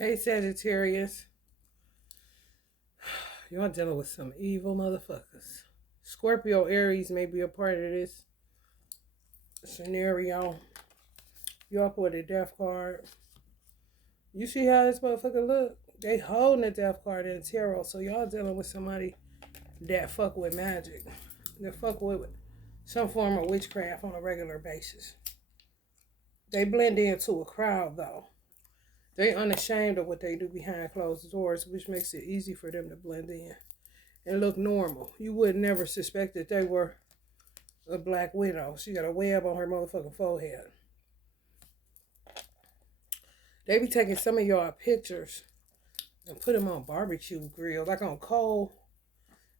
Hey Sagittarius, y'all dealing with some evil motherfuckers. Scorpio Aries may be a part of this scenario. Y'all put a death card. You see how this motherfucker look? They holding a death card in tarot, so y'all dealing with somebody that fuck with magic. That fuck with some form of witchcraft on a regular basis. They blend into a crowd though. They unashamed of what they do behind closed doors, which makes it easy for them to blend in and look normal. You would never suspect that they were a black widow. She got a web on her motherfucking forehead. They be taking some of y'all pictures and put them on barbecue grill, like on coal.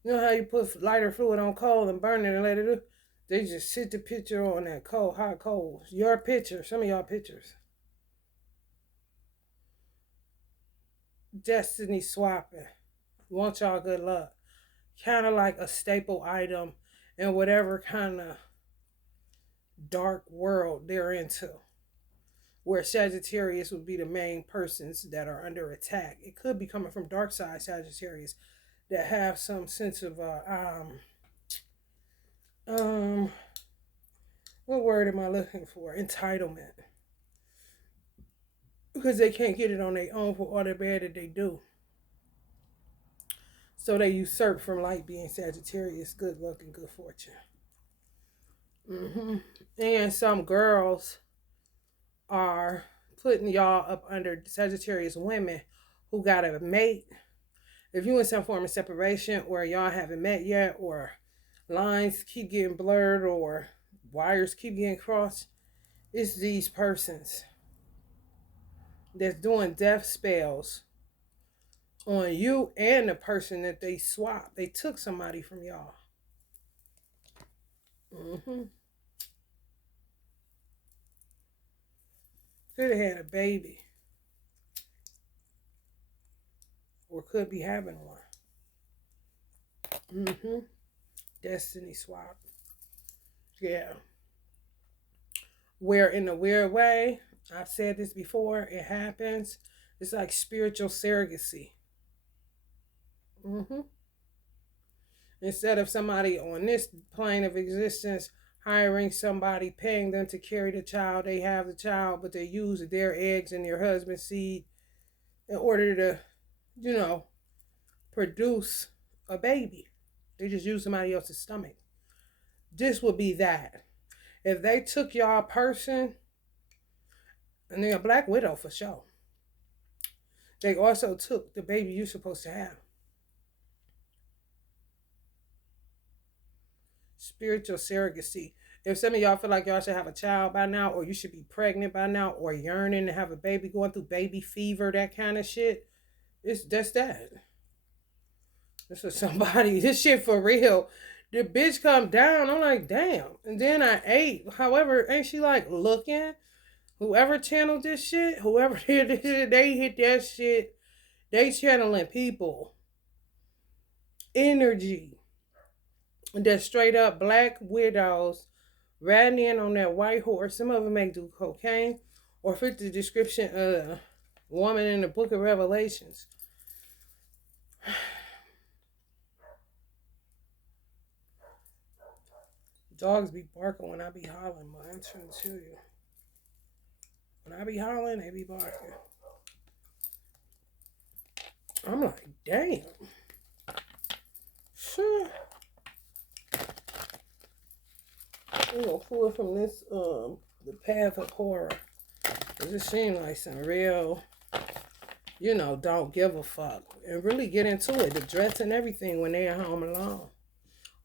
You know how you put lighter fluid on coal and burn it and let it do? They just sit the picture on that coal, hot coal. Your picture, some of y'all pictures. Destiny swapping. Want y'all good luck. Kind of like a staple item in whatever kind of dark world they're into. Where Sagittarius would be the main persons that are under attack. It could be coming from dark side Sagittarius that have some sense of what word am I looking for? Entitlement. Because they can't get it on their own for all the bad that they do. So they usurp from light being Sagittarius, good luck and good fortune. And some girls are putting y'all up under Sagittarius women who got a mate. If you in some form of separation or y'all haven't met yet, or lines keep getting blurred or wires keep getting crossed, it's these persons that's doing death spells on you and the person that they swapped. They took somebody from y'all. Could have had a baby. Or could be having one. Destiny swap. Yeah. Where in a weird way, I've said this before, it happens. It's like spiritual surrogacy. Instead of somebody on this plane of existence hiring somebody, paying them to carry the child, they have the child, but they use their eggs and their husband's seed in order to, produce a baby. They just use somebody else's stomach. This would be that. If they took y'all person, and they're a black widow for sure, they also took the baby you're supposed to have. Spiritual surrogacy. If some of y'all feel like y'all should have a child by now, or you should be pregnant by now, or yearning to have a baby, going through baby fever, that kind of shit, it's just that. This is somebody, this shit for real. The bitch come down, I'm like, damn. And then I ate. However, ain't she like looking? Whoever channeled this shit, whoever did this shit, they hit that shit. They channeling people. Energy. That straight up black widows riding in on that white horse. Some of them may do cocaine or fit the description of a woman in the book of Revelations. Dogs be barking when I be hollering, man. I'm trying to tell you. When I be hollering, they be barking. I'm like, damn. Sure. We're gonna pull it from this, the path of horror. Cause it seems like some real, don't give a fuck. And really get into it. The dress and everything when they at home alone.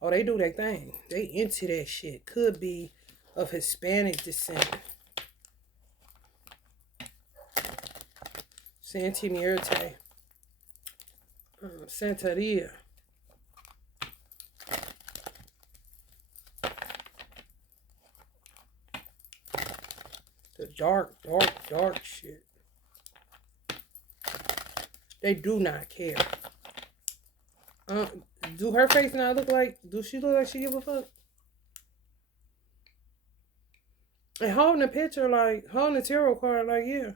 Oh, they do their thing. They into that shit. Could be of Hispanic descent. Santi Muerte. Santeria. The dark, dark, dark shit. They do not care. Do her face not look like? Do she look like she give a fuck? And holding the picture, like holding the tarot card, like yeah.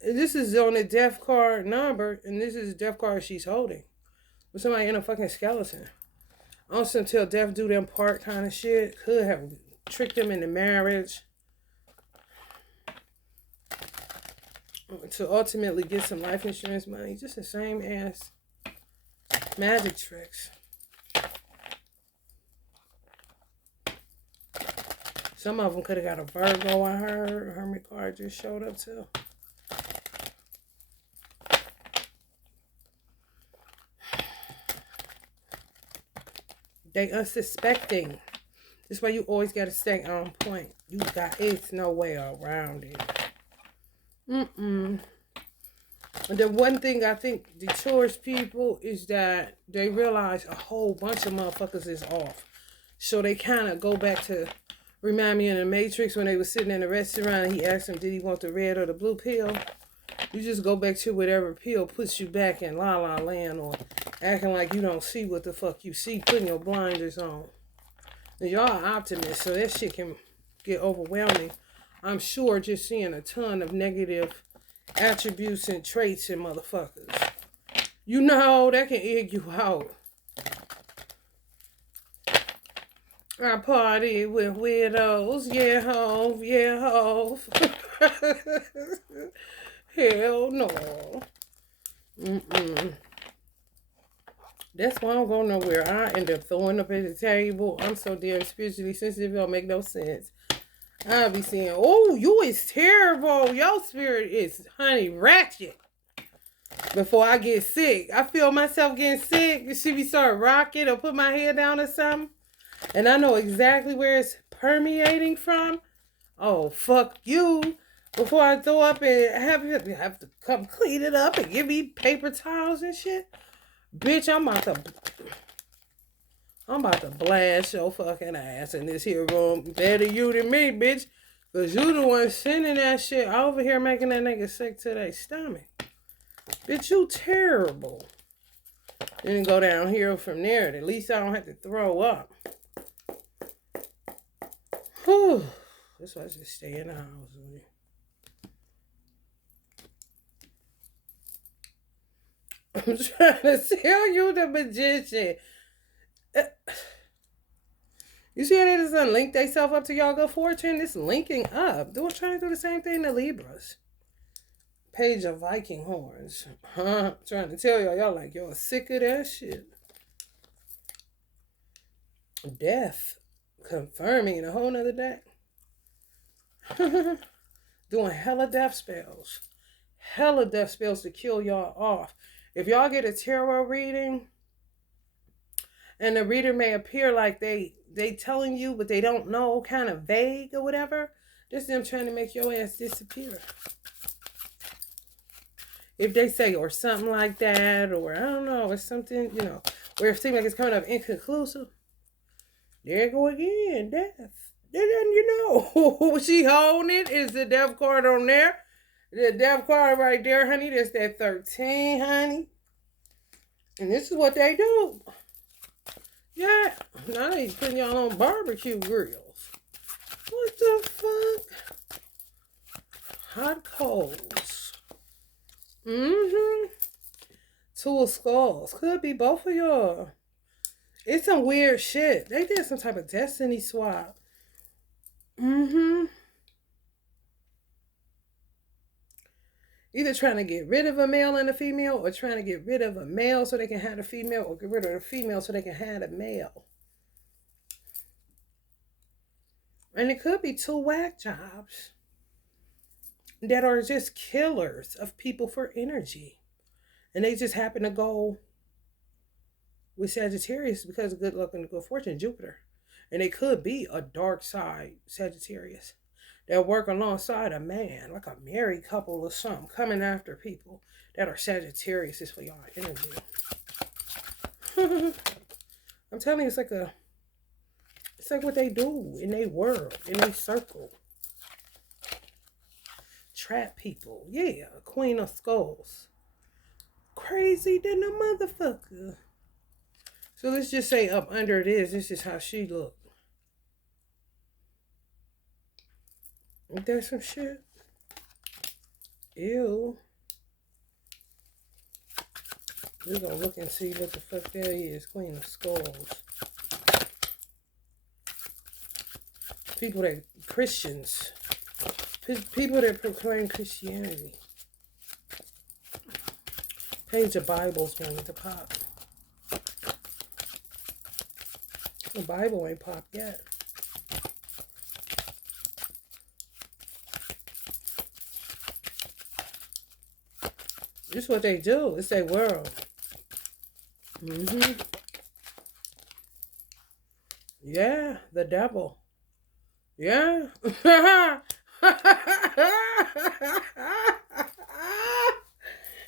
This is on the death card number, and this is the death card she's holding. With somebody in a fucking skeleton. Also, until death do them part kind of shit. Could have tricked them into marriage. To ultimately get some life insurance money. Just the same as magic tricks. Some of them could have got a Virgo on her. Hermit card just showed up too. They unsuspecting. That's why you always got to stay on point. It's no way around it. And the one thing I think the Taurus people is that they realize a whole bunch of motherfuckers is off. So they kind of go back to, remind me in the Matrix when they were sitting in the restaurant and he asked him, did he want the red or the blue pill? You just go back to whatever pill puts you back in La La Land, or acting like you don't see what the fuck you see, putting your blinders on. And y'all are optimists, so that shit can get overwhelming. I'm sure just seeing a ton of negative attributes and traits in motherfuckers. You know, that can egg you out. I party with widows, yeah ho, yeah ho. Hell no. That's why I don't go nowhere. I end up throwing up at the table. I'm so damn spiritually sensitive, it don't make no sense. I'll be saying, oh, you is terrible. Your spirit is, honey, ratchet. Before I get sick. I feel myself getting sick. Should we start rocking or put my head down or something? And I know exactly where it's permeating from. Oh, fuck you. Before I throw up and have to come clean it up and give me paper towels and shit. Bitch, I'm about to blast your fucking ass in this here room. Better you than me, bitch. Because you the one sending that shit over here making that nigga sick to their stomach. Bitch, you terrible. Then go down here from there. At least I don't have to throw up. Whew. That's why I just stay in the house. I'm trying to tell you, the magician. You see how they just link themselves up to y'all good fortune? It's linking up. They're trying to do the same thing to Libras. Page of Viking horns. Trying to tell y'all like y'all sick of that shit. Death. Confirming in a whole nother deck. Doing hella death spells. Hella death spells to kill y'all off. If y'all get a tarot reading, and the reader may appear like they telling you, but they don't know, kind of vague or whatever, just them trying to make your ass disappear. If they say, or something like that, or I don't know, or something, you know, where it seems like it's coming up inconclusive, there you go again, death. Then you know, she holding it. Is the death card on there? The death card right there, honey. That's that 13, honey. And this is what they do. Yeah. Now they putting y'all on barbecue grills. What the fuck? Hot coals. Two of skulls. Could be both of y'all. It's some weird shit. They did some type of destiny swap. Either trying to get rid of a male and a female, or trying to get rid of a male so they can have a female, or get rid of the female so they can have a male. And it could be two whack jobs that are just killers of people for energy. And they just happen to go with Sagittarius because of good luck and good fortune, Jupiter. And they could be a dark side Sagittarius. They'll work alongside a man, like a married couple or something, coming after people that are Sagittarius is for y'all energy. I'm telling you, it's like what they do in their world, in their circle. Trap people. Yeah, Queen of Skulls. Crazy than a motherfucker. So let's just say up under this is how she looked. Ain't that some shit? Ew. We're gonna look and see what the fuck that is. Queen of Skulls. People that Christians. People that proclaim Christianity. Page of Bibles wanted to pop. The Bible ain't popped yet. This is what they do. It's their world. Yeah, the devil. Yeah.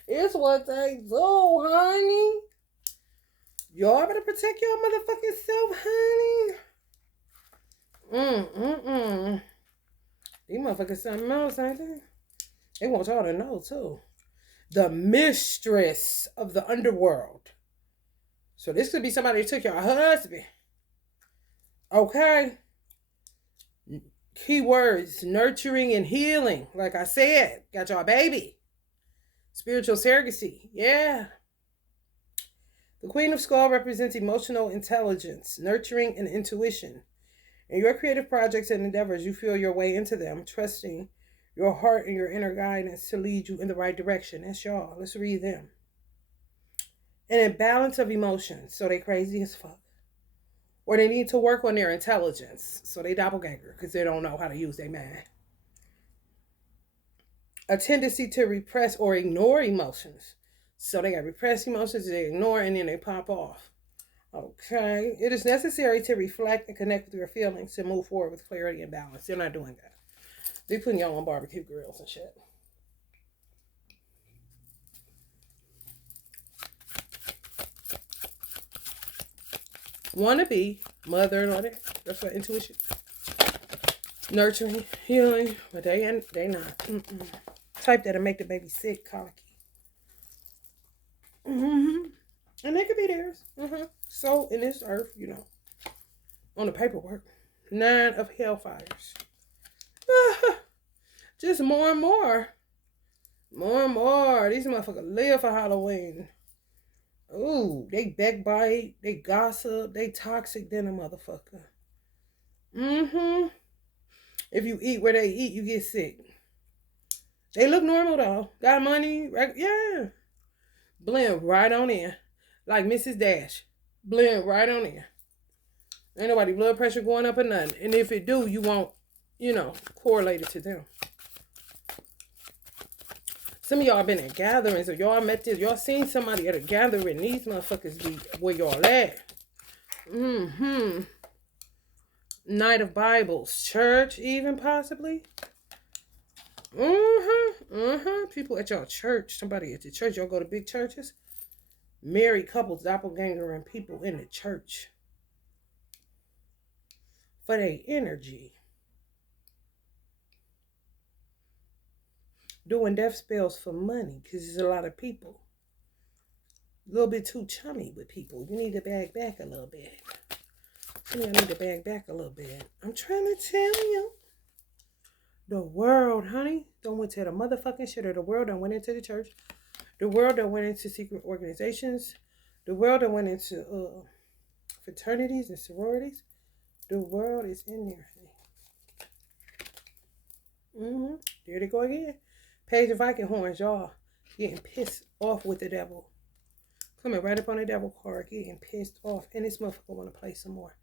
It's what they do, honey. Y'all better protect your motherfucking self, honey. These motherfuckers something else, ain't they? They want y'all to know, too. The mistress of the underworld. So this could be somebody who took your husband. Okay? Keywords, nurturing and healing. Like I said, got y'all baby. Spiritual surrogacy. Yeah. The Queen of Skull represents emotional intelligence, nurturing, and intuition. In your creative projects and endeavors, you feel your way into them, trusting your heart and your inner guidance to lead you in the right direction. That's y'all. Let's read them. An imbalance of emotions, so they crazy as fuck. Or they need to work on their intelligence, so they doppelganger, because they don't know how to use their mind. A tendency to repress or ignore emotions. So they got repressed emotions, they ignore, and then they pop off. Okay. It is necessary to reflect and connect with your feelings to move forward with clarity and balance. They're not doing that. They're putting y'all on barbecue grills and shit. Wannabe, mother and all that. That's what intuition. Nurturing, healing, but they not. Type that'll make the baby sick, colicky. And they could be theirs. So in this earth, on the paperwork, 9 of Hellfires. Just more and more. More and more. These motherfuckers live for Halloween. Ooh, they backbite, they gossip, they toxic than a motherfucker. If you eat where they eat, you get sick. They look normal though. Got money, yeah. Blend right on in. Like Mrs. Dash. Blend right on in. Ain't nobody blood pressure going up or nothing. And if it do, you won't, correlate it to them. Some of y'all been at gatherings or y'all met this. Y'all seen somebody at a gathering. These motherfuckers be where y'all at. Night of Bibles. Church even possibly. People at y'all church. Somebody at the church. Y'all go to big churches. Married couples, doppelganger, and people in the church. For their energy. Doing death spells for money. Because there's a lot of people. A little bit too chummy with people. You need to bag back a little bit. Some of y'all need to bag back a little bit. I'm trying to tell you. The world, honey, don't went to the motherfucking shit. Or the world done went into the church. The world that went into secret organizations. The world that went into fraternities and sororities. The world is in there, honey. There they go again. Page of Viking horns, y'all. Getting pissed off with the devil. Coming right up on the devil card. Getting pissed off. And this motherfucker want to play some more.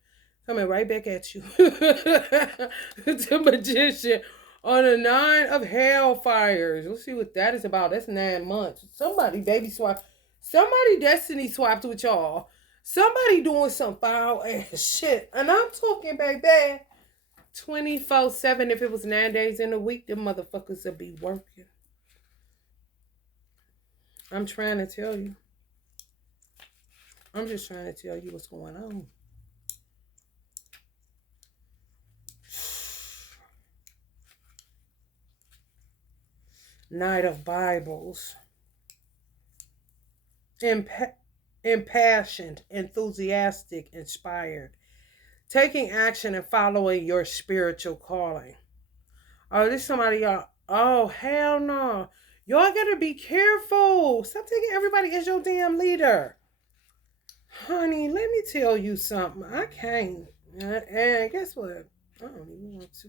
Coming right back at you. The magician. On the 9 of Hellfires. Let's see what that is about. That's 9 months. Somebody baby swap. Somebody destiny swapped with y'all. Somebody doing some foul ass shit. And I'm talking, baby, 24/7. If it was 9 days in a week, them motherfuckers would be working. I'm trying to tell you. I'm just trying to tell you what's going on. Night of Bibles. Impassioned, enthusiastic, inspired. Taking action and following your spiritual calling. Oh, this somebody y'all. Oh, hell no. Y'all gotta be careful. Stop taking everybody as your damn leader. Honey, let me tell you something. I can't. And guess what? I don't even want to.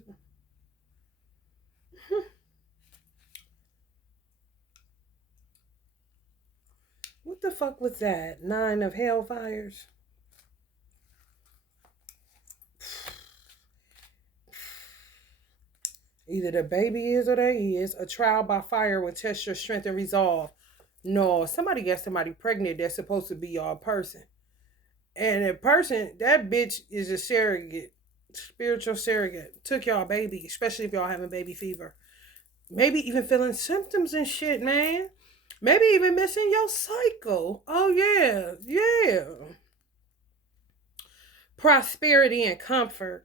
What the fuck was that? 9 of hellfires? Either the baby is or they is. A trial by fire will test your strength and resolve. No, somebody got somebody pregnant that's supposed to be your person. And the person, that bitch is a surrogate, spiritual surrogate. Took y'all baby, especially if y'all having baby fever. Maybe even feeling symptoms and shit, man. Maybe even missing your cycle. Oh, yeah. Yeah. Prosperity and comfort.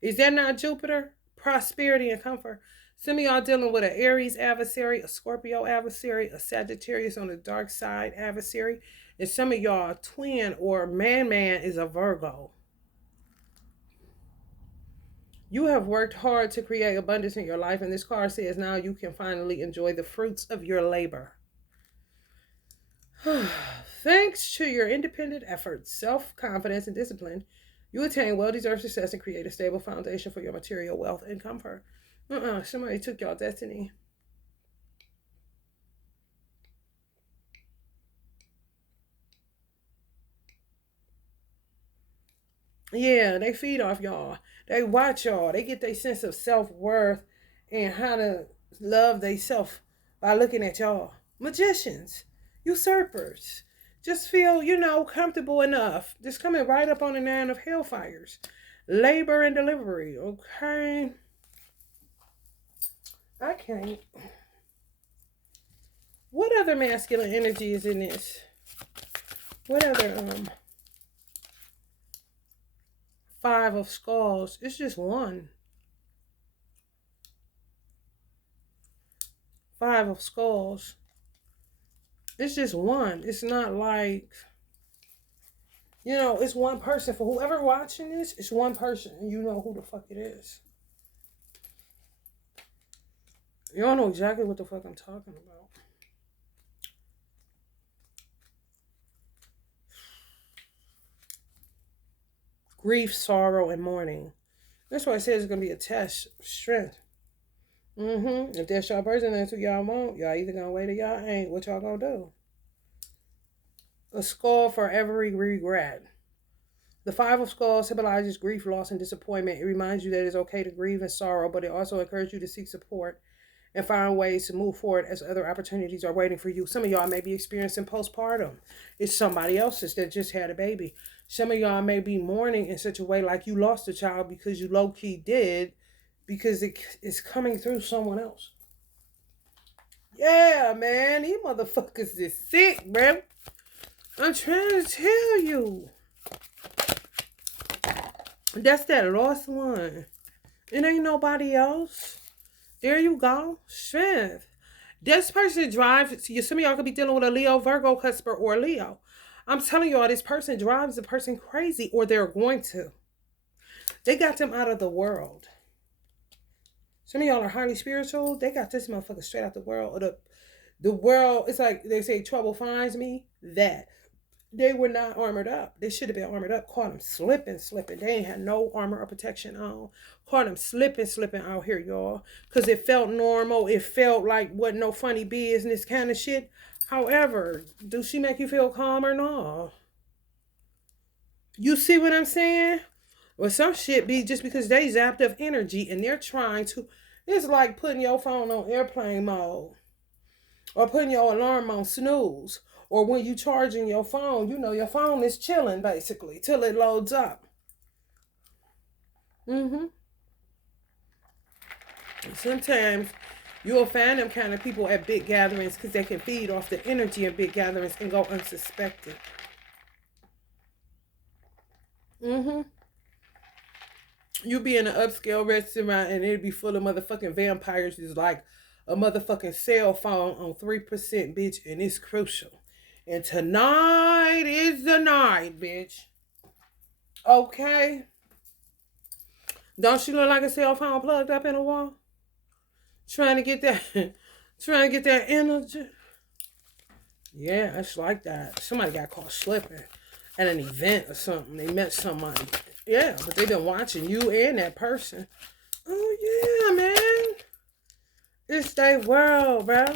Is that not Jupiter? Prosperity and comfort. Some of y'all dealing with an Aries adversary, a Scorpio adversary, a Sagittarius on the dark side adversary. And some of y'all twin or man is a Virgo. You have worked hard to create abundance in your life, and this card says now you can finally enjoy the fruits of your labor. Thanks to your independent efforts, self-confidence, and discipline, you attain well-deserved success and create a stable foundation for your material wealth and comfort. Somebody took y'all destiny. Yeah, they feed off y'all. They watch y'all. They get their sense of self-worth and how to love themselves by looking at y'all. Magicians, usurpers. Just feel, comfortable enough. Just coming right up on the 9 of hellfires. Labor and delivery, okay? I can't. What other masculine energy is in this? What other, 5 of skulls? It's just one. 5 of skulls. It's just one. It's not like, it's one person. For whoever watching this, it's one person. And you know who the fuck it is. You don't know exactly what the fuck I'm talking about. Grief, sorrow, and mourning. That's why I said it's going to be a test of strength. If that's your person, that's what y'all want. Y'all either going to wait or y'all ain't. What y'all going to do? A skull for every regret. The 5 of skulls symbolizes grief, loss, and disappointment. It reminds you that it's okay to grieve and sorrow, but it also encourages you to seek support and find ways to move forward as other opportunities are waiting for you. Some of y'all may be experiencing postpartum. It's somebody else's that just had a baby. Some of y'all may be mourning in such a way like you lost a child because you low-key did, because it's coming through someone else. Yeah, man, these motherfuckers is sick, bro. I'm trying to tell you. That's that lost one. It ain't nobody else. There you go. Strength. This person drives. Some of y'all could be dealing with a Leo, Virgo, Cusper, or Leo. I'm telling y'all, this person drives the person crazy, or they're going to. They got them out of the world. Some of y'all are highly spiritual. They got this motherfucker straight out the world. Or the world, it's like they say, trouble finds me. That. They were not armored up. They should have been armored up. Caught them slipping. They ain't had no armor or protection on. Caught them slipping out here, y'all. Because it felt normal. It felt like wasn't no funny business kind of shit. However, do she make you feel calm or no? You see what I'm saying? Well, some shit be just because they zapped of energy and they're trying to. It's like putting your phone on airplane mode. Or putting your alarm on snooze. Or when you charging your phone, your phone is chilling basically till it loads up. Sometimes you'll find them kind of people at big gatherings because they can feed off the energy in big gatherings and go unsuspected. You be in an upscale restaurant and it'd be full of motherfucking vampires. It's like a motherfucking cell phone on 3%, bitch, and it's crucial. And tonight is the night, bitch. Okay? Don't she look like a cell phone plugged up in a wall? Trying to get that, trying to get that energy. Yeah, it's like that. Somebody got caught slipping at an event or something. They met somebody. Yeah, but they've been watching you and that person. Oh yeah, man. It's their world, bro.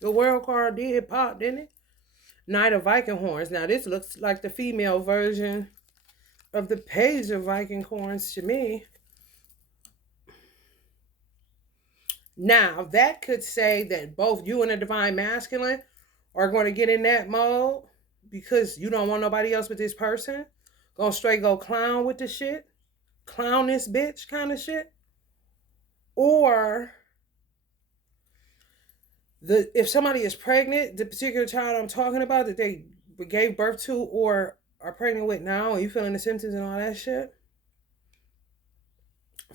The world card did pop, didn't it? Knight of Viking horns. Now this looks like the female version of the page of Viking horns to me. Now that could say that both you and the divine masculine are going to get in that mode because you don't want nobody else with this person. Gonna straight go clown with the shit. Clown this bitch kind of shit. Or if somebody is pregnant, the particular child I'm talking about that they gave birth to or are pregnant with now, and you feeling the symptoms and all that shit,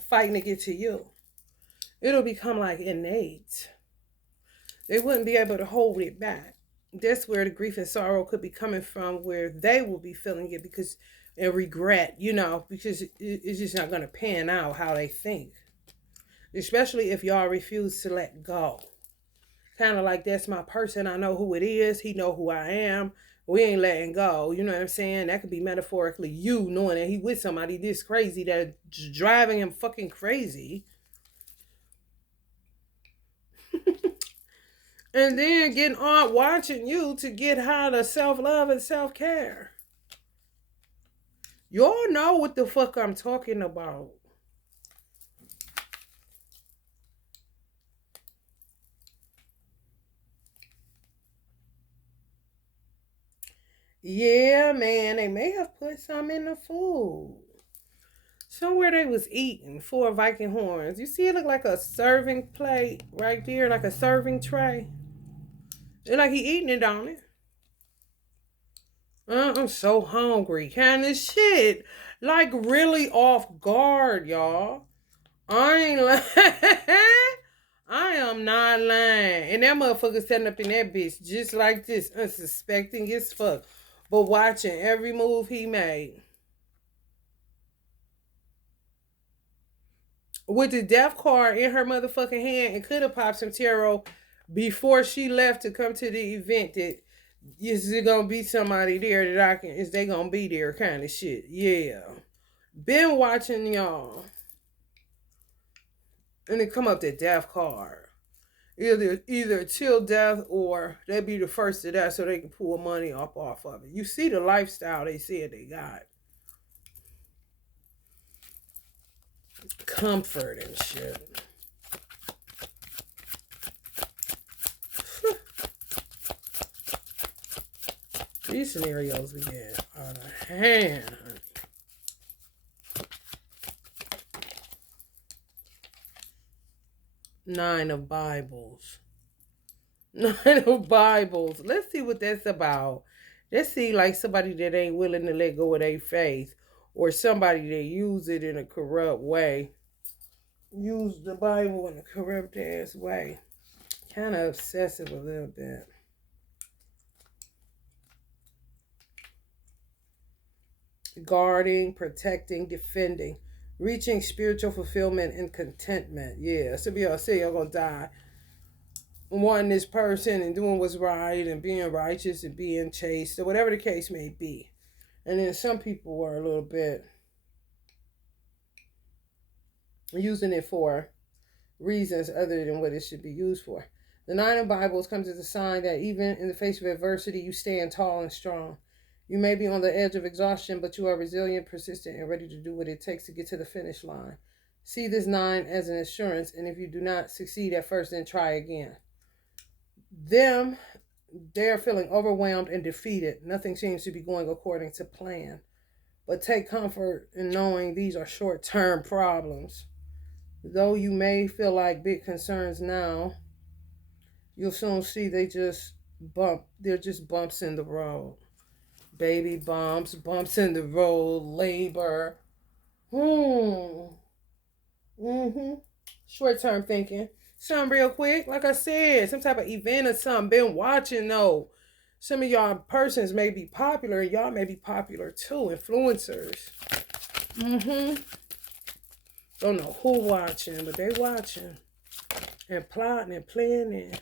fighting to get to you. It'll become like innate. They wouldn't be able to hold it back. That's where the grief and sorrow could be coming from, where they will be feeling it because and regret, because it's just not going to pan out how they think. Especially if y'all refuse to let go. Kind of like, that's my person. I know who it is. He know who I am. We ain't letting go. You know what I'm saying? That could be metaphorically you knowing that he with somebody this crazy that's driving him fucking crazy. And then getting on watching you to get high to self-love and self-care. Y'all know what the fuck I'm talking about. Yeah, man, they may have put some in the food. Somewhere they was eating 4 Viking horns. You see it look like a serving plate right there, like a serving tray. It's like he eating it, don't it? I'm so hungry. Kind of shit. Like really off guard, y'all. I ain't lying. I am not lying. And that motherfucker setting up in that bitch just like this, unsuspecting as fuck. But watching every move he made. With the death card in her motherfucking hand, and could have popped some tarot before she left to come to the event that is it gonna be somebody there that I can, is they gonna be there kind of shit. Yeah. Been watching y'all. And it come up the death card. Either till death or they be the first to that so they can pull money off of it. You see the lifestyle they said they got. Comfort and shit. These scenarios we get out of hand, honey. Nine of Bibles. Nine of Bibles. Let's see what that's about. Let's see, like somebody that ain't willing to let go of their faith, or somebody that use it in a corrupt way. Use the Bible in a corrupt ass way. Kind of obsessive a little bit. Guarding, protecting, defending, reaching spiritual fulfillment and contentment. Yeah, some of y'all say y'all gonna die wanting this person and doing what's right and being righteous and being chaste or whatever the case may be. And then some people are a little bit using it for reasons other than what it should be used for. The Nine of Bibles comes as a sign that even in the face of adversity, you stand tall and strong. You may be on the edge of exhaustion, but you are resilient, persistent, and ready to do what it takes to get to the finish line. See this 9 as an assurance, and if you do not succeed at first, then try again. They're feeling overwhelmed and defeated. Nothing seems to be going according to plan. But take comfort in knowing these are short-term problems. Though you may feel like big concerns now, you'll soon see they're just bumps in the road. Baby bumps in the road, labor. Short-term thinking. Something real quick, like I said, some type of event or something. Been watching though. Some of y'all persons may be popular, and y'all may be popular too, influencers. Mm-hmm. Don't know who watching, but they watching. And plotting and planning.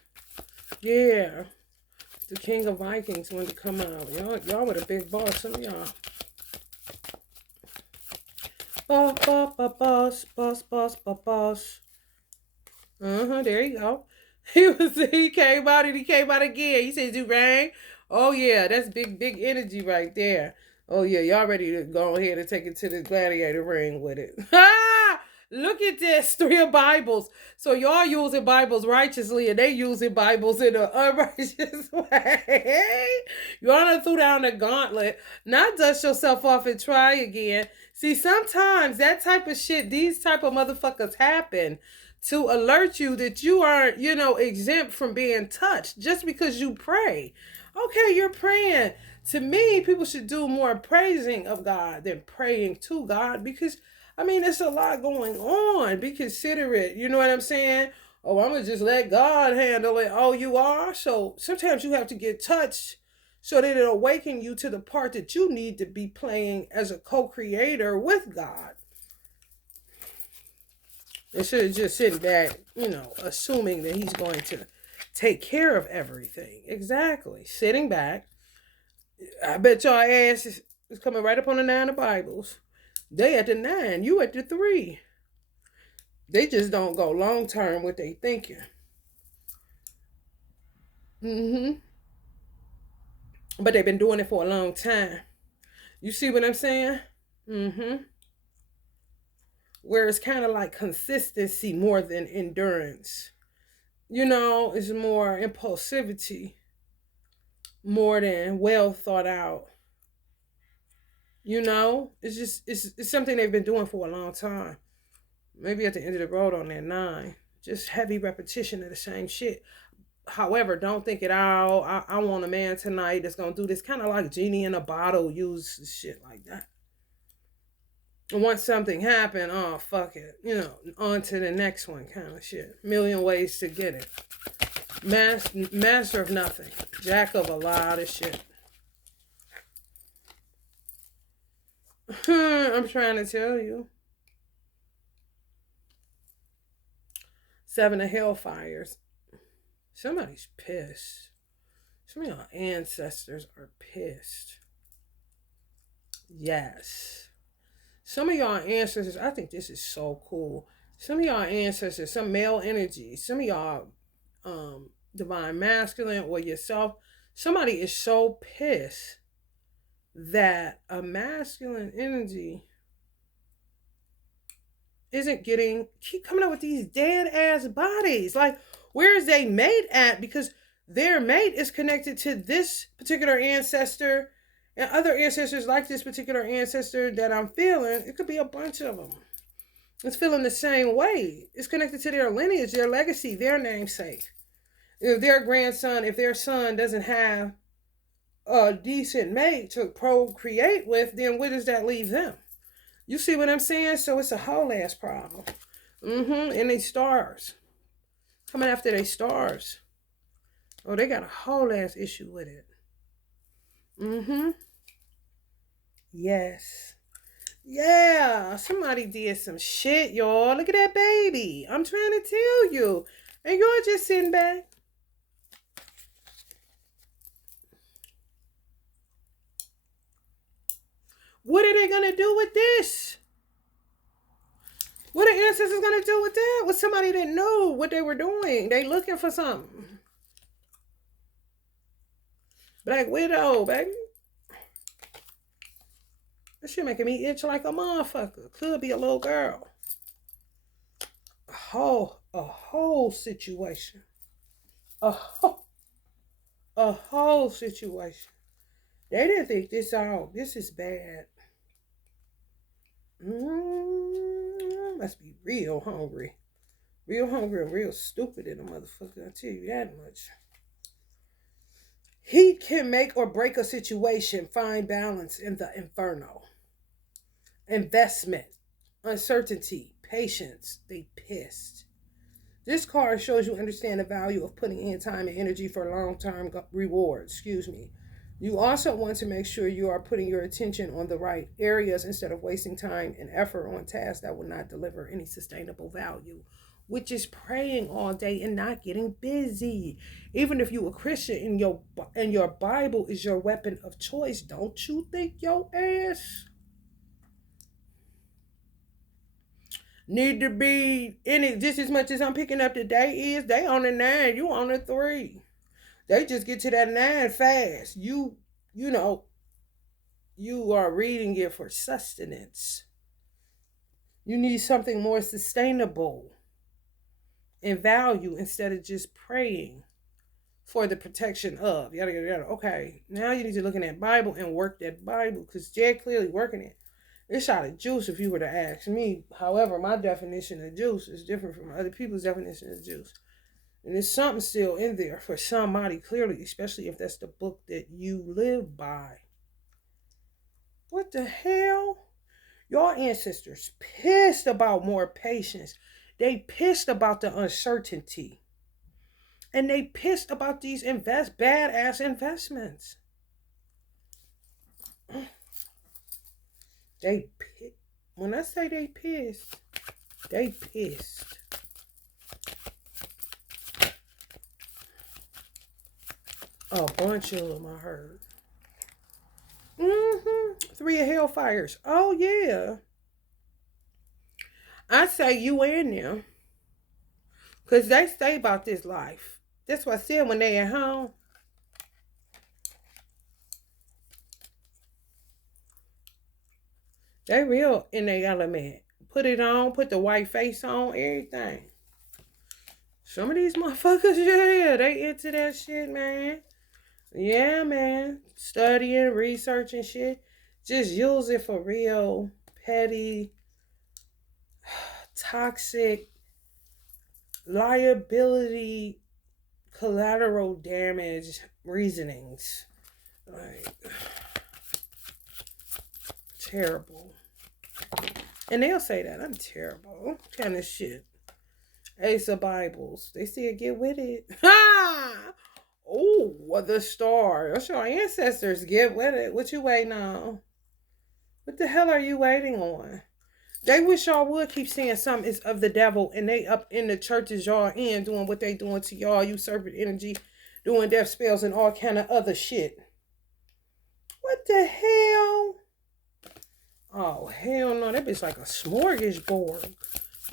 Yeah. The King of Vikings wanted to come out. Y'all were the big boss. Some of y'all. Boss. There you go. He came out and he came out again. He said, "You rang." Oh yeah, that's big energy right there. Oh yeah, y'all ready to go ahead and take it to the gladiator ring with it. Look at this, 3 of Bibles. So y'all using Bibles righteously and they using Bibles in an unrighteous way. Y'all done threw down the gauntlet. Not dust yourself off and try again. See, sometimes that type of shit, these type of motherfuckers happen to alert you that you aren't, exempt from being touched just because you pray. Okay, you're praying. To me, people should do more praising of God than praying to God because, there's a lot going on. Be considerate. You know what I'm saying? Oh, I'm going to just let God handle it. Oh, you are? So sometimes you have to get touched so that it'll awaken you to the part that you need to be playing as a co-creator with God. Instead of just sitting back, assuming that he's going to take care of everything. Exactly. Sitting back. I bet y'all ass is coming right up on the 9 of Bibles. They at the 9, you at the 3. They just don't go long term with they thinking. But they've been doing it for a long time. You see what I'm saying? Where it's kind of like consistency more than endurance. It's more impulsivity more than well thought out. It's something they've been doing for a long time. Maybe at the end of the road on that 9, just heavy repetition of the same shit. However, don't think it out. I want a man tonight that's gonna do this, kind of like genie in a bottle, use shit like that. And once something happened, oh fuck it, on to the next one, kind of shit. Million ways to get it. Master of nothing, jack of a lot of shit. I'm trying to tell you. 7 of Hellfires. Somebody's pissed. Some of y'all ancestors are pissed. Yes. Some of y'all ancestors, I think this is so cool. Some of y'all ancestors, some male energy, some of y'all divine masculine or yourself, somebody is so pissed that a masculine energy isn't keep coming up with these dead ass bodies. Like, where is their mate at? Because their mate is connected to this particular ancestor and other ancestors like this particular ancestor that I'm feeling. It could be a bunch of them. It's feeling the same way. It's connected to their lineage, their legacy, their namesake. If their son doesn't have a decent mate to procreate with, then where does that leave them? You see what I'm saying? So it's a whole ass problem. And they stars. Coming after they stars. Oh, they got a whole ass issue with it. Yes. Yeah. Somebody did some shit, y'all. Look at that baby. I'm trying to tell you. And you're just sitting back. What are they going to do with this? What are ancestors going to do with that? With somebody that knew what they were doing. They looking for something. Black Widow, baby. This shit making me itch like a motherfucker. Could be a little girl. A whole situation. A whole situation. They didn't think this out. This is bad. Must be real hungry. Real hungry and real stupid in a motherfucker. I'll tell you that much. Heat can make or break a situation. Find balance in the inferno. Investment. Uncertainty. Patience. They pissed. This card shows you understand the value of putting in time and energy for long-term reward. You also want to make sure you are putting your attention on the right areas instead of wasting time and effort on tasks that will not deliver any sustainable value, which is praying all day and not getting busy. Even if you a Christian and your Bible is your weapon of choice, don't you think your ass need to be in it just as much as I'm picking up today is? They on a 9, you on a 3. They just get to that 9 fast. You know, you are reading it for sustenance. You need something more sustainable and value instead of just praying for the protection of yada yada yada. Okay, now you need to look in that Bible and work that Bible because Jed clearly working it. It's out of juice if you were to ask me. However, my definition of juice is different from other people's definition of juice. And there's something still in there for somebody, clearly, especially if that's the book that you live by. What the hell? Your ancestors pissed about more patience. They pissed about the uncertainty. And they pissed about these badass investments. When I say they pissed, they pissed. A bunch of them I heard. 3 of hellfires. Oh yeah. I say you in them. Because they say about this life. That's what I said when they at home. They real in their element. Put it on, put the white face on, everything. Some of these motherfuckers, yeah, they into that shit, man. Yeah, man. Studying, researching shit. Just use it for real, petty, toxic, liability, collateral damage reasonings. Like, terrible. And they'll say that I'm terrible. Kind of shit. Ace of Bibles. They see it, get with it. Ha! Oh, the star. That's your ancestors. Get with it. What you waiting on? What the hell are you waiting on? They wish y'all would keep saying something is of the devil and they up in the churches y'all in doing what they doing to y'all, usurping energy, doing death spells and all kind of other shit. What the hell? Oh, hell no. That bitch like a smorgasbord.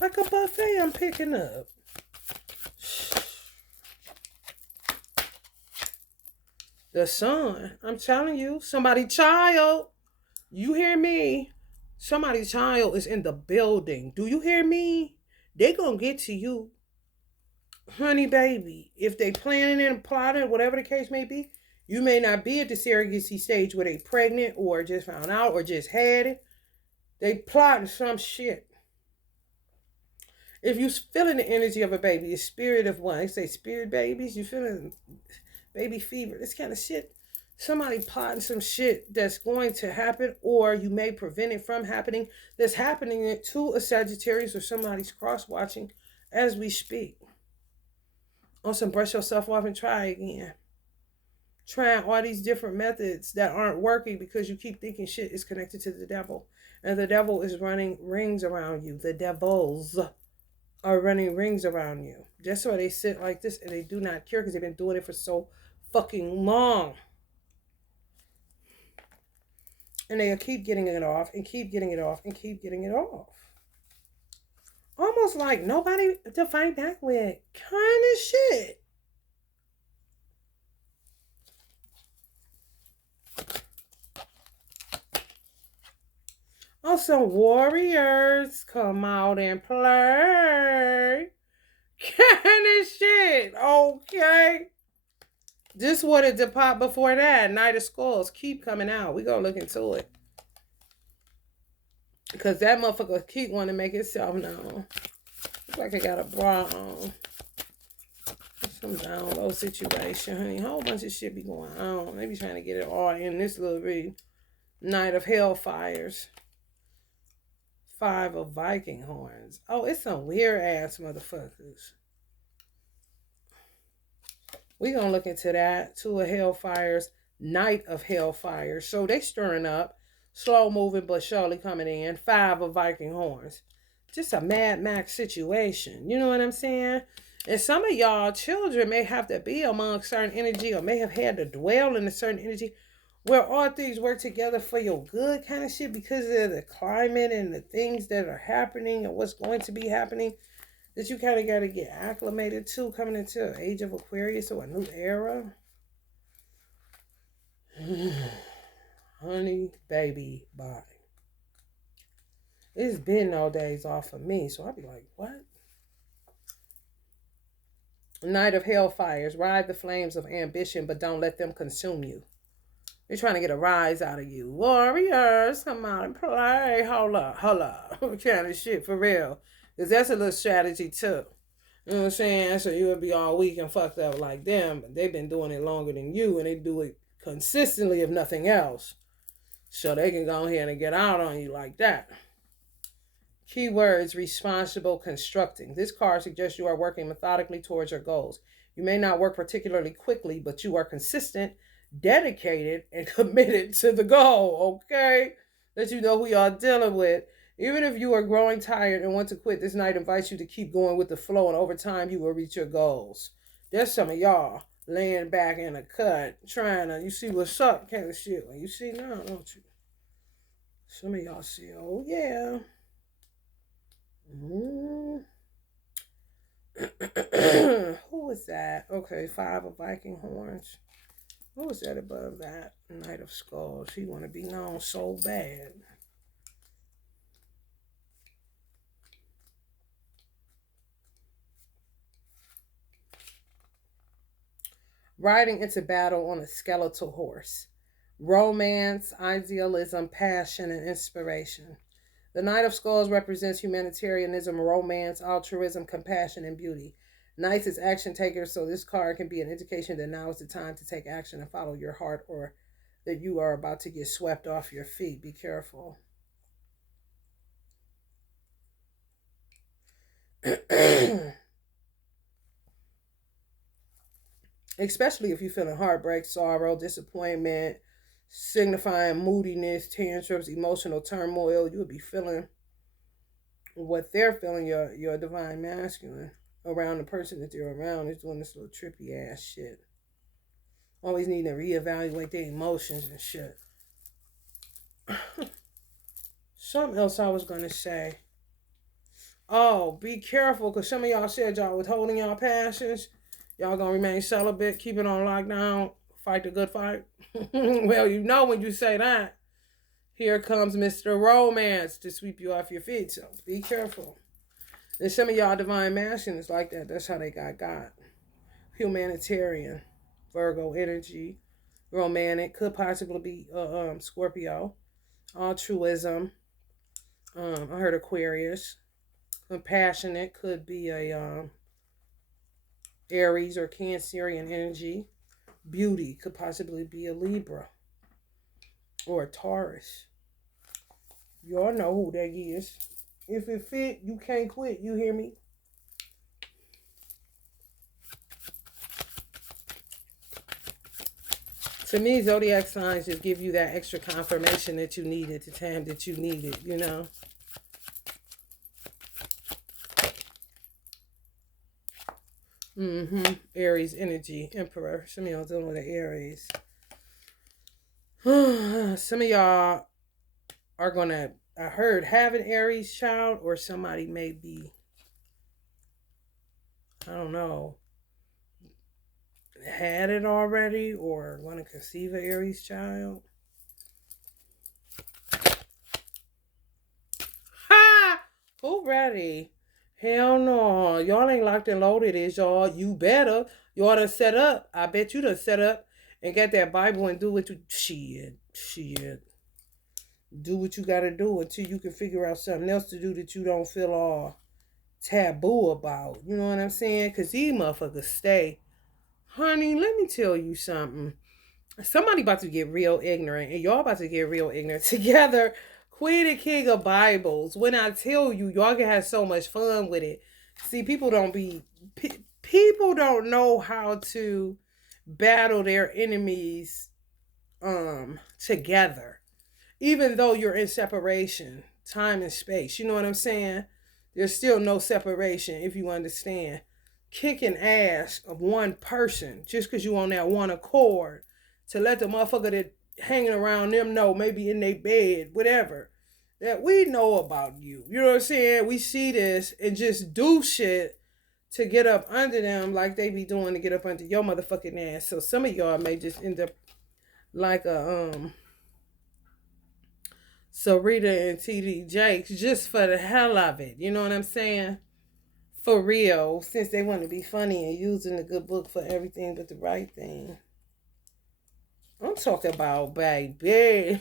Like a buffet I'm picking up. The sun. I'm telling you. Somebody's child. You hear me? Somebody's child is in the building. Do you hear me? They gonna get to you. Honey baby. If they planning and plotting, whatever the case may be, you may not be at the surrogacy stage where they pregnant or just found out or just had it. They plotting some shit. If you feeling the energy of a baby, the spirit of one, they say spirit babies, you feeling baby fever, this kind of shit. Somebody plotting some shit that's going to happen, or you may prevent it from happening. That's happening to a Sagittarius or somebody's cross-watching as we speak. On some brush yourself off and try again. Trying all these different methods that aren't working because you keep thinking shit is connected to the devil. And the devil is running rings around you. The devils are running rings around you. That's why they sit like this and they do not care because they've been doing it for so fucking long. And they'll keep getting it off and keep getting it off and keep getting it off. Almost like nobody to fight back with. Kind of shit. Oh, some warriors come out and play. Kind of shit. Okay. This wanted to pop before that. Knight of Skulls. Keep coming out. We gonna look into it. Because that motherfucker keep wanting to make itself known. Looks like I got a bra on. Some down low situation, honey. A whole bunch of shit be going on. They be trying to get it all in this little bit. Knight of Hellfires. 5 of Viking horns. Oh, it's some weird ass motherfuckers. We gonna look into that. 2 of Hellfires. Knight of Hellfire. So they stirring up, slow moving but surely coming in. 5 of Viking horns. Just a Mad Max situation. You know what I'm saying? And some of y'all children may have to be among certain energy or may have had to dwell in a certain energy where all things work together for your good kind of shit because of the climate and the things that are happening and what's going to be happening that you kind of got to get acclimated to coming into an age of Aquarius or a new era. Honey, baby, bye. It's been no days off of me, so I'll be like, what? Knight of Hellfires, ride the flames of ambition, but don't let them consume you. They're trying to get a rise out of you. Warriors, come out and play. Hold up. What kind of shit, for real. Because that's a little strategy, too. You know what I'm saying? So you would be all weak and fucked up like them, but they've been doing it longer than you, and they do it consistently, if nothing else. So they can go ahead and get out on you like that. Keywords, responsible constructing. This card suggests you are working methodically towards your goals. You may not work particularly quickly, but you are consistent, dedicated, and committed to the goal, okay? That you know who y'all dealing with. Even if you are growing tired and want to quit, this night invites you to keep going with the flow, and over time you will reach your goals. There's some of y'all laying back in a cut, trying to, you see what's up kind of shit. Like you see now, don't you? Some of y'all see, oh yeah. Who was that? Okay, 5 of Viking horns. Who was that above that? Knight of Skulls. He want to be known so bad. Riding into battle on a skeletal horse. Romance, idealism, passion, and inspiration. The Knight of Skulls represents humanitarianism, romance, altruism, compassion, and beauty. Knights is action takers, so this card can be an indication that now is the time to take action and follow your heart, or that you are about to get swept off your feet. Be careful. Especially if you're feeling heartbreak, sorrow, disappointment, signifying moodiness, tantrums, emotional turmoil. You'll be feeling what they're feeling, your divine masculine, around the person that they're around is doing this little trippy ass shit. Always needing to reevaluate their emotions and shit. Something else I was going to say. Oh, be careful, because some of y'all said y'all withholding y'all passions. Y'all going to remain celibate, keep it on lockdown, fight the good fight. Well, you know when you say that, here comes Mr. Romance to sweep you off your feet. So be careful. And some of y'all divine masculine is like that. That's how they got God. Humanitarian, Virgo energy, romantic, could possibly be Scorpio. Altruism. I heard Aquarius. Compassionate could be a Aries or Cancerian energy. Beauty could possibly be a Libra or a Taurus. Y'all know who that is. If it fit, you can't quit. You hear me? To me, zodiac signs just give you that extra confirmation that you need at the time that you need it, you know? Aries energy, Emperor. Some of y'all dealing with the Aries. Some of y'all are going to, I heard, have an Aries child, or somebody may be, I don't know, had it already, or want to conceive an Aries child. Ha! Who ready? Hell no. Y'all ain't locked and loaded, is y'all? You better. Y'all done set up. I bet you done set up and get that Bible and do what you... Shit. Do what you gotta do until you can figure out something else to do that you don't feel all taboo about. You know what I'm saying? Because these motherfuckers stay. Honey, let me tell you something. Somebody about to get real ignorant, and y'all about to get real ignorant together. Queen and King of Bibles. When I tell you, y'all can have so much fun with it. See, people don't know how to battle their enemies together. Even though you're in separation, time and space. You know what I'm saying? There's still no separation, if you understand. Kicking ass of one person just because you on that one accord to let the motherfucker that hanging around them know, maybe in their bed, whatever, that we know about you. You know what I'm saying? We see this and just do shit to get up under them like they be doing to get up under your motherfucking ass. So some of y'all may just end up like a Sarita and TD Jakes just for the hell of it. You know what I'm saying? For real, since they want to be funny and using the good book for everything but the right thing. I'm talking about baby.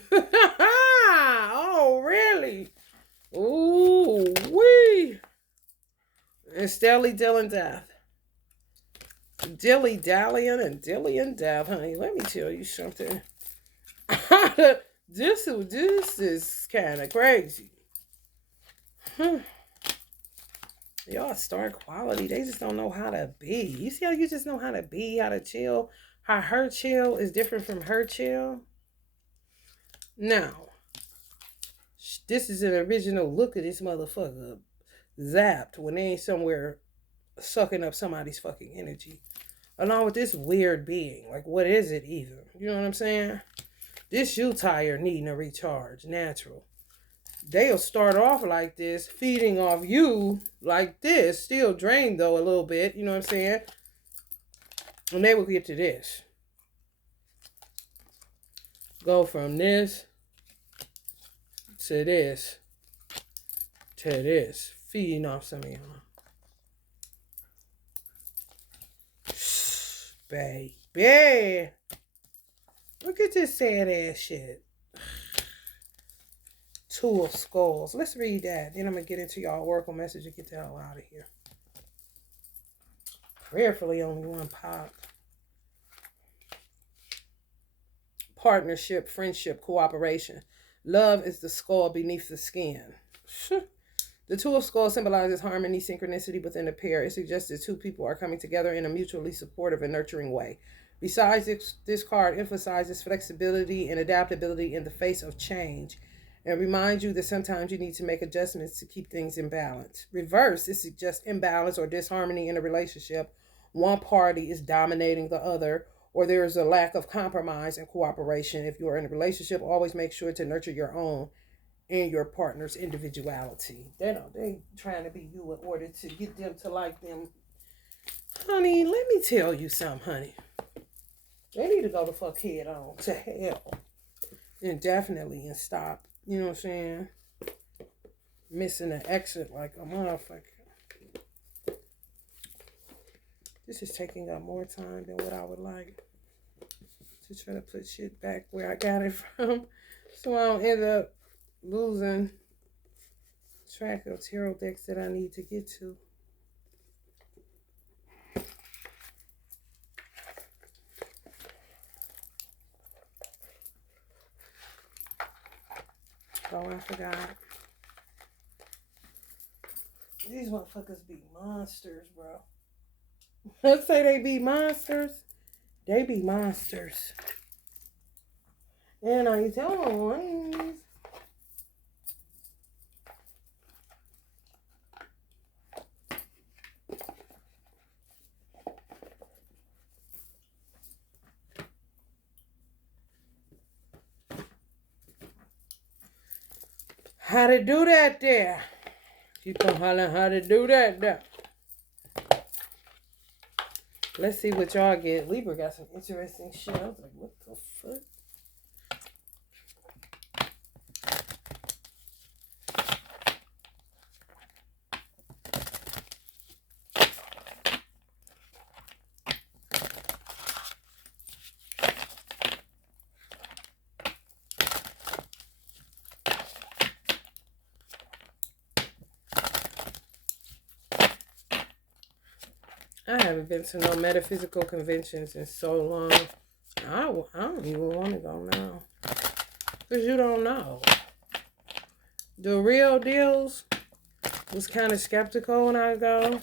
Oh, really? Ooh, wee. And Stelly Dylan Death. Dilly dallying and dilly and death, honey. Let me tell you something. This is kind of crazy. Y'all star quality. They just don't know how to be. You see how you just know how to be, how to chill? How her chill is different from her chill? Now, this is an original look at this motherfucker zapped when they ain't somewhere sucking up somebody's fucking energy. Along with this weird being. Like, what is it even? You know what I'm saying? This you tired needing a recharge. Natural. They'll start off like this, feeding off you like this, still drained though a little bit, you know what I'm saying? And they will get to this. Go from this to this to this, feeding off some of y'all. Baby. Look at this sad ass shit. Two of Skulls. Let's read that. Then I'm going to get into y'all oracle message and get the hell out of here. Prayerfully, only one pop. Partnership, friendship, cooperation. Love is the skull beneath the skin. The Two of Skulls symbolizes harmony, synchronicity within a pair. It suggests that two people are coming together in a mutually supportive and nurturing way. Besides, this card emphasizes flexibility and adaptability in the face of change. And reminds you that sometimes you need to make adjustments to keep things in balance. Reverse, it suggests imbalance or disharmony in a relationship. One party is dominating the other, or there is a lack of compromise and cooperation. If you are in a relationship, always make sure to nurture your own and your partner's individuality. They trying to be you in order to get them to like them. Honey, let me tell you something, honey. They need to go the fuck head on to hell. Indefinitely and stop. You know what I'm saying? Missing an exit like a motherfucker. This is taking up more time than what I would like. To try to put shit back where I got it from. So I don't end up losing track of tarot decks that I need to get to. Oh, I forgot. These motherfuckers be monsters, bro. Let's say they be monsters. They be monsters. And I tell them, how to do that there. You can holler how to do that there. Let's see what y'all get. Libra got some interesting shit. I was like, what the fuck? I haven't been to no metaphysical conventions in so long. I don't even want to go now. Because you don't know. The real deals was kind of skeptical when I go.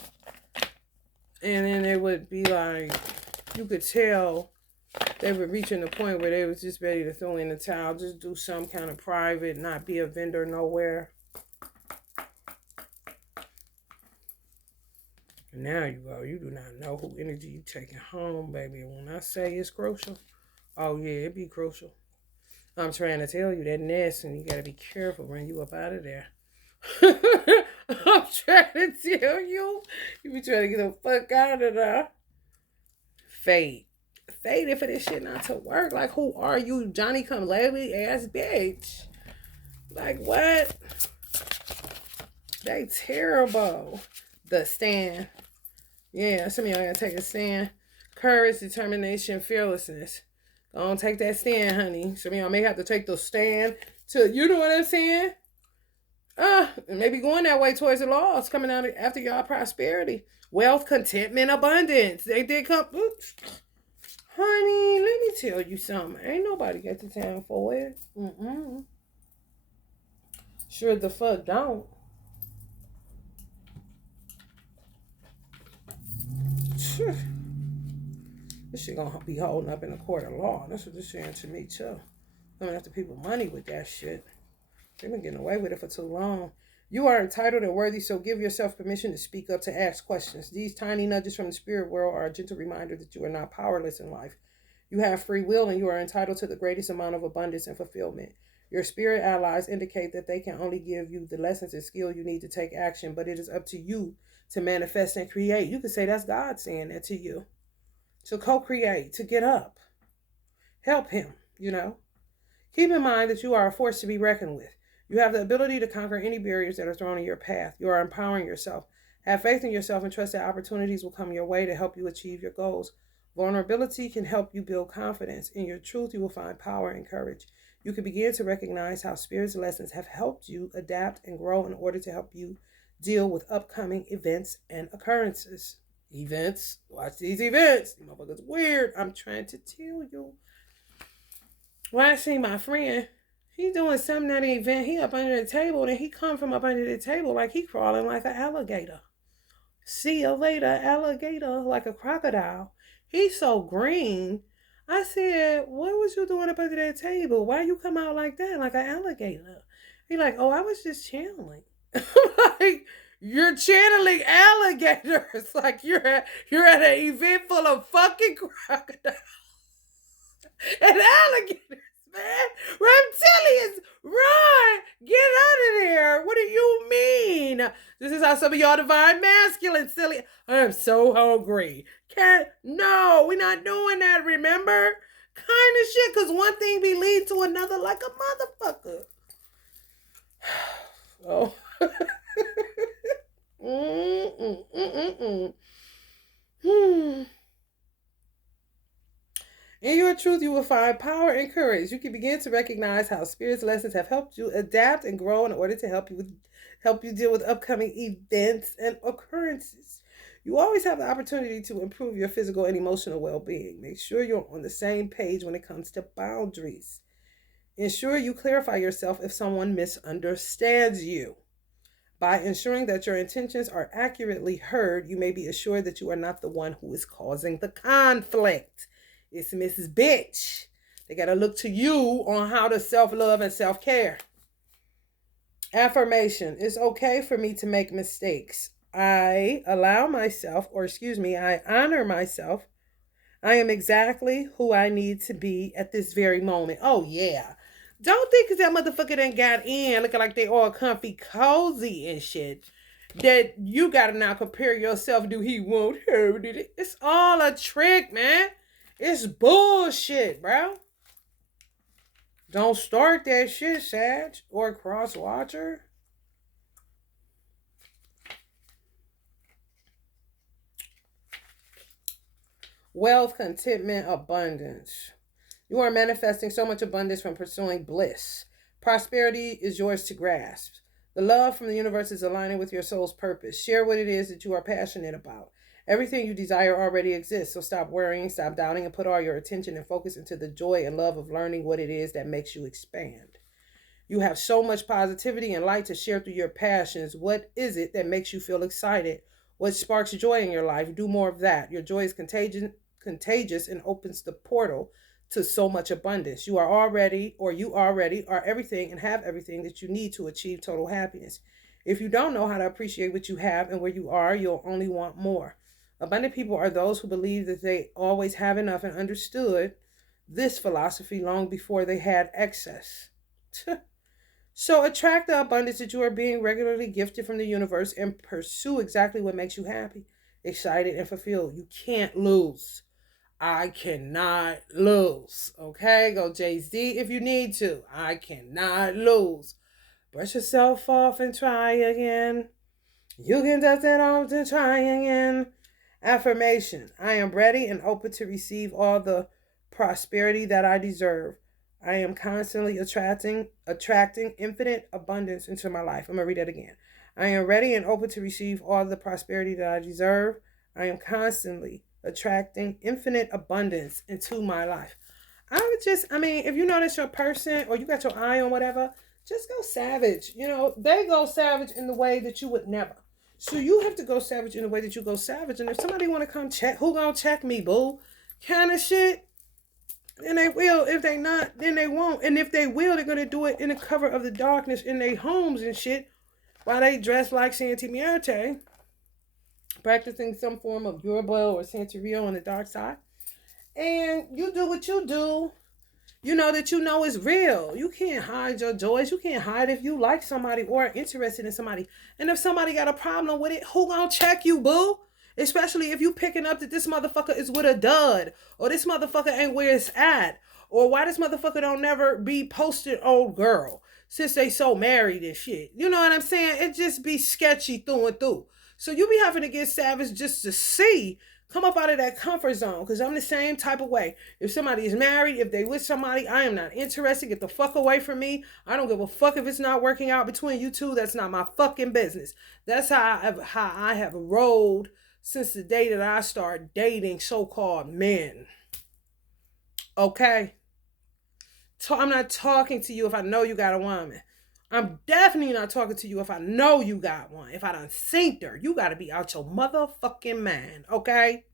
And then it would be like, you could tell They were reaching the point where they was just ready to throw in the towel, just do some kind of private, not be a vendor nowhere. And now you go, you do not know who energy you taking home, baby. And when I say it's crucial, oh yeah, it be crucial. I'm trying to tell you that nest, and you gotta be careful when you up out of there. I'm trying to tell you, you be trying to get the fuck out of there. Fate. Fated for this shit not to work. Like, who are you, Johnny come lately ass bitch? Like, what? They terrible. The stand. Yeah, some of y'all gotta take a stand. Courage, determination, fearlessness. Don't take that stand, honey. Some of y'all may have to take the stand to, you know what I'm saying? Maybe going that way towards the laws, coming out after y'all prosperity. Wealth, contentment, abundance. They did come. Oops. Honey, let me tell you something. Ain't nobody got the time for it. Sure the fuck don't. This shit gonna be holding up in a court of law. That's what this saying to me too. Coming after people money with that shit. They've been getting away with it for too long. You are entitled and worthy, so give yourself permission to speak up, to ask questions. These tiny nudges from the spirit world are a gentle reminder that you are not powerless in life. You have free will and you are entitled to the greatest amount of abundance and fulfillment. Your spirit allies indicate that they can only give you the lessons and skill you need to take action, but it is up to you to manifest and create. You could say that's God saying that to you. To co-create, to get up. Help him, you know. Keep in mind that you are a force to be reckoned with. You have the ability to conquer any barriers that are thrown in your path. You are empowering yourself. Have faith in yourself and trust that opportunities will come your way to help you achieve your goals. Vulnerability can help you build confidence. In your truth, you will find power and courage. You can begin to recognize how Spirit's lessons have helped you adapt and grow in order to help you deal with upcoming events and occurrences. Events. Watch these events. These motherfuckers weird. I'm trying to tell you. When I see my friend, he doing something at an event, he up under the table, and he come from up under the table like he crawling like an alligator. See you later, alligator, like a crocodile. He's so green. I said, what was you doing up under that table? Why you come out like that, like an alligator? He like, oh, I was just channeling. Like, you're channeling alligators. Like you're at an event full of fucking crocodiles and alligators. Man, reptilians, run, get out of there. What do you mean? This is how some of y'all divine masculine, silly. I'm so hungry. No, we're not doing that, remember? Kind of shit, because one thing be lead to another like a motherfucker. Oh. In your truth, you will find power and courage. You can begin to recognize how Spirit's lessons have helped you adapt and grow in order to help you deal with upcoming events and occurrences. You always have the opportunity to improve your physical and emotional well-being. Make sure you're on the same page when it comes to boundaries. Ensure you clarify yourself if someone misunderstands you. By ensuring that your intentions are accurately heard, you may be assured that you are not the one who is causing the conflict. It's Mrs. Bitch. They got to look to you on how to self-love and self-care. Affirmation. It's okay for me to make mistakes. I honor myself. I am exactly who I need to be at this very moment. Oh, yeah. Don't think because that motherfucker done got in looking like they all comfy, cozy and shit, that you got to now compare yourself. Do he want her? It's all a trick, man. It's bullshit, bro. Don't start that shit, Sag, or cross-watcher. Wealth, contentment, abundance. You are manifesting so much abundance from pursuing bliss. Prosperity is yours to grasp. The love from the universe is aligning with your soul's purpose. Share what it is that you are passionate about. Everything you desire already exists, so stop worrying, stop doubting, and put all your attention and focus into the joy and love of learning what it is that makes you expand. You have so much positivity and light to share through your passions. What is it that makes you feel excited? What sparks joy in your life? Do more of that. Your joy is contagious and opens the portal to so much abundance. You already are everything and have everything that you need to achieve total happiness. If you don't know how to appreciate what you have and where you are, you'll only want more. Abundant people are those who believe that they always have enough and understood this philosophy long before they had excess. So attract the abundance that you are being regularly gifted from the universe and pursue exactly what makes you happy, excited, and fulfilled. You can't lose. I cannot lose. Okay? Go Jay-Z if you need to. I cannot lose. Brush yourself off and try again. You can dust it off and try again. Affirmation. I am ready and open to receive all the prosperity that I deserve. I am constantly attracting infinite abundance into my life. I'm going to read that again. I am ready and open to receive all the prosperity that I deserve. I am constantly attracting infinite abundance into my life. If you know that's your person or you got your eye on whatever, just go savage. They go savage in the way that you would never. So you have to go savage in the way that you go savage. And if somebody want to come check, who gonna check me, boo? Kind of shit. Then they will. If they not, then they won't. And if they will, they're gonna do it in the cover of the darkness in their homes and shit, while they dress like Santa Muerte, practicing some form of Yoruba or Santeria on the dark side. And you do what you do. You know that is real. You can't hide your joys. You can't hide if you like somebody or are interested in somebody. And if somebody got a problem with it, who gonna check you, boo? Especially if you picking up that this motherfucker is with a dud, or this motherfucker ain't where it's at, or why this motherfucker don't never be posted old girl since they so married and shit. You know what I'm saying? It just be sketchy through and through. So you be having to get savage just to see. Come up out of that comfort zone, because I'm the same type of way. If somebody is married, if they with somebody, I am not interested. Get the fuck away from me. I don't give a fuck if it's not working out between you two. That's not my fucking business. That's how I have rolled since the day that I started dating so-called men. Okay? So I'm not talking to you if I know you got a woman. I'm definitely not talking to you if I know you got one. If I done seen her, you got to be out your motherfucking mind, okay?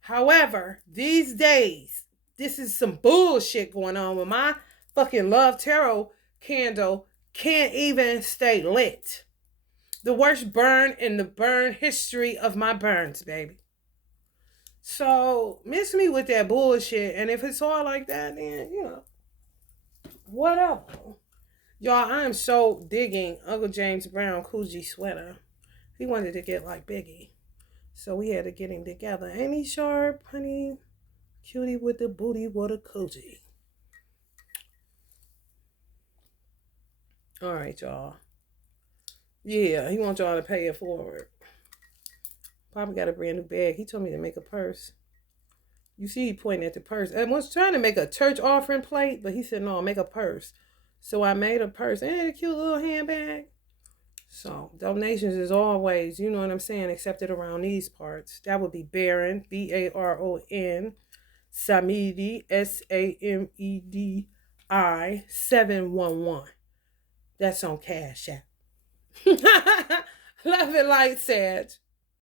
However, these days, this is some bullshit going on with my fucking love tarot candle can't even stay lit. The worst burn in the burn history of my burns, baby. So, miss me with that bullshit. And if it's all like that, then, whatever. Y'all, I am so digging Uncle James Brown Coogee sweater. He wanted to get like Biggie. So we had to get him together. Ain't he sharp, honey? Cutie with the booty, what a Coogee. All right, y'all. Yeah, he wants y'all to pay it forward. Papa got a brand new bag. He told me to make a purse. You see, he pointing at the purse. I was trying to make a church offering plate, but he said, no, make a purse. So I made a purse. Ain't it a cute little handbag? So donations is always, you know what I'm saying, accepted around these parts. That would be Baron, Baron, Samedi, Samedi 711. That's on Cash App. Love it like Sag.